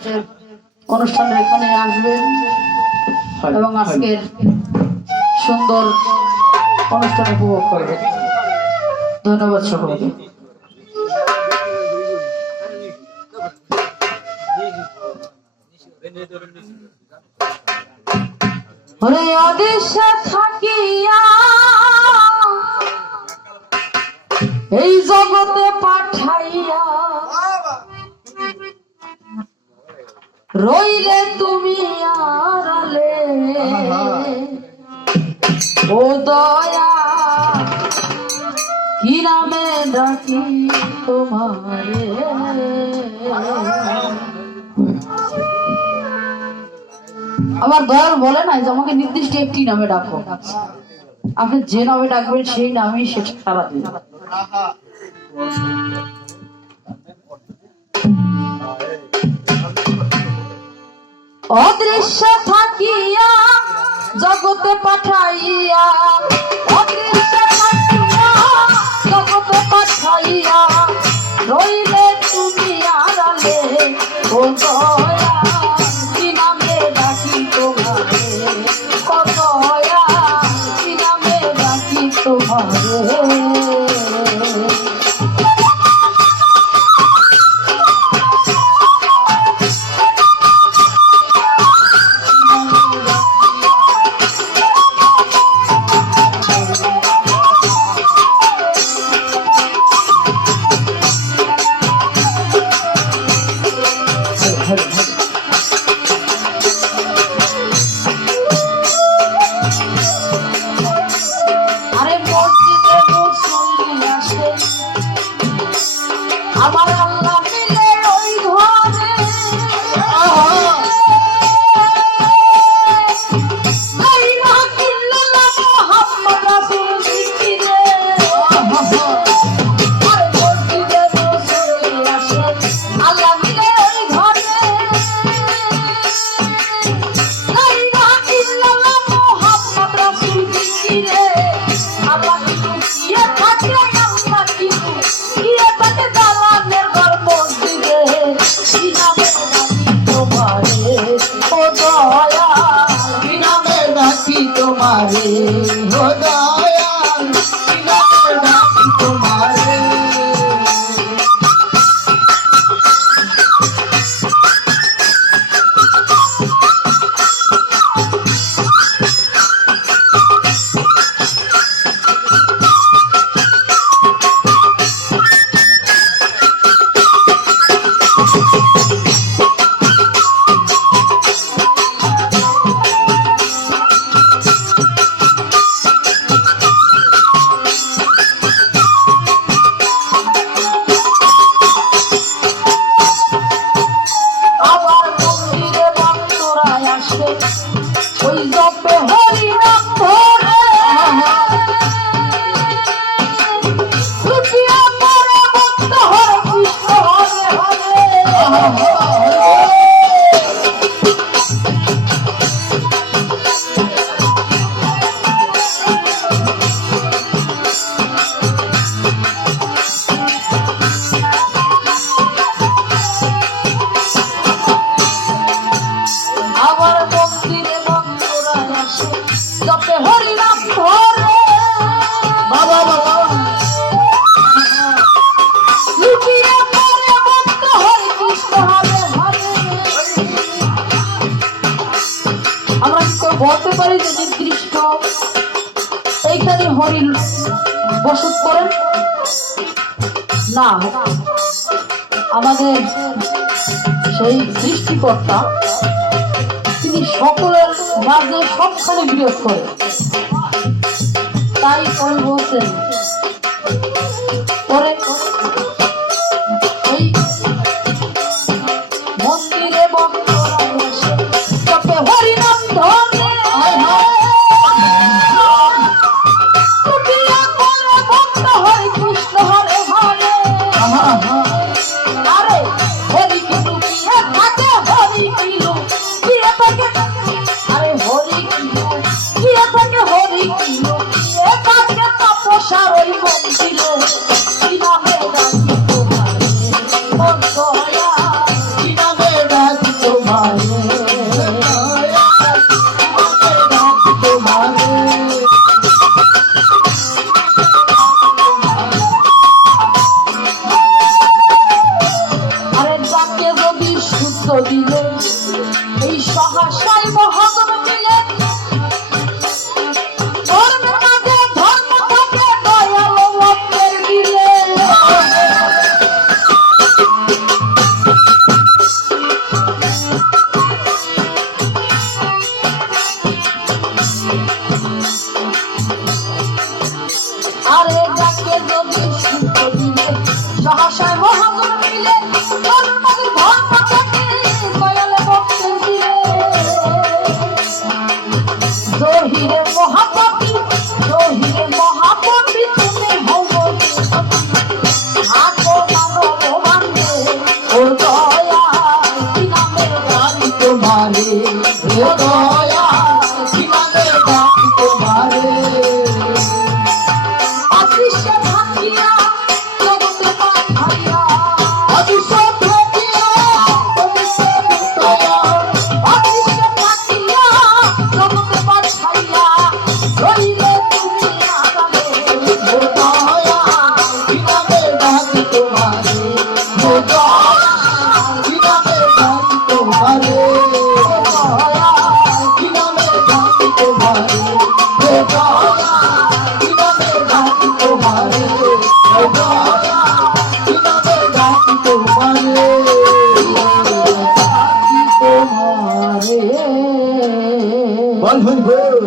অনুষ্ঠানে এখানে আসবেন এবং আজকের সুন্দর অনুষ্ঠান উপভোগ করবেন। ধন্যবাদ সকলকে। ওরে অদেশে থাকিয়া এই জগতে পাঠাইয়া রইলে তুমি আড়ালে ও দয়া কি নামে ডাকি তোমারে। আমার দয়াল বলে নাই যে আমাকে নির্দিষ্ট একটি নামে ডাকো, আপনি যে নামে ডাকবেন সেই নামেই সেটা সারা দিন। অদৃশ্য থাকিয়া জগতে পাঠাইয়া, অদৃশ্য থাকিয়া জগতে পাঠাইয়া রইলে তুমি আড়ালে ও দয়া কি নামে ডাকি তোমারে, ও দয়া কি নামে ডাকি তোমারে। আমার আল্লাহ মিলে ওই ঘরে মুহাম্মদ রাসূল জিকিরে আর মসজিদে বসে আসে আল্লাহ মিলে ওই ঘরে লা ইলাহা ইল্লাল্লাহ মুহাম্মদ রাসূল জিকিরে আল্লাহ লুকিয়ে থাকে, আল্লাহ লুকিয়ে থাকে দালানের ঘর মসজিদে কি নামে ডাকি তোমারে, ও দয়া কি নামে ডাকি তোমারে, ও দয়া কি নামে ডাকি তোমারে। ওই জপে হরি নাম ধরে লুটিয়া পড়ে ভক্ত হরে কৃষ্ণ হরে হরে। আবার মন্দিরে ভক্তরা আসে জপে হরি নাম ধরে বাবা বাবা লুটিয়ে পড়ে ভক্ত হরে কৃষ্ণ হরে হরে। আমরা কি কেউ বলতে পারি যে নির্দিষ্ট এইখানে হরি বসত করেন না? আমাদের সেই সৃষ্টিকর্তা তিনি সকলের মাঝে সবখানে বিরাজ করেন, তাই কই বলছেন পরে এই মন্দিরে ভক্তরা এসে জপে হরি নাম ধরে লুটিয়া পড়ে ভক্ত হরে কৃষ্ণ হরে হরে। আরে হরি কি লুকিয়ে থাকে, হরি কি লুকিয়ে থাকে, আরে হরি কি লুকিয়ে থাকে, হরি কি লুকিয়ে থাকে তপস্যার ওই মন্দিরে কি নামে দিলে এই সহাশয় মহাজন মিলে ধর্মের মাঝে ধর্ম থাকে দয়াল ভক্তের দিলে আরে যাকে যদি সুখ দিলে সহাশয় মহাজন মিলে ধর্মের মাঝে ধর্ম থাকে দয়াল ভক্তের দিলে জহিরে মহাপতি জহিরে মহাপতি তুমি হও হাতো মানব বান্ধে ও দয়া কি নামের গালি তোমারে ও দয়া কি নামের গালি তোমারে অদৃশ্য থাকিয়া জগতে পাঠাইয়া অদৃশ্য থাকিয়া জগতে পাঠাইয়া অদৃশ্য থাকিয়া জগতে পাঠাইয়া রইলে তুমি আগালে ও দয়া কি নামের গালি তোমারে ও দয়া কি নামের গালি তোমারে ও দয়া কি নামের গালি তোমারে ও দয়া কি নামের গালি তোমারে ও দয়া কি নামের গালি তোমারে তোমারে বল হই বল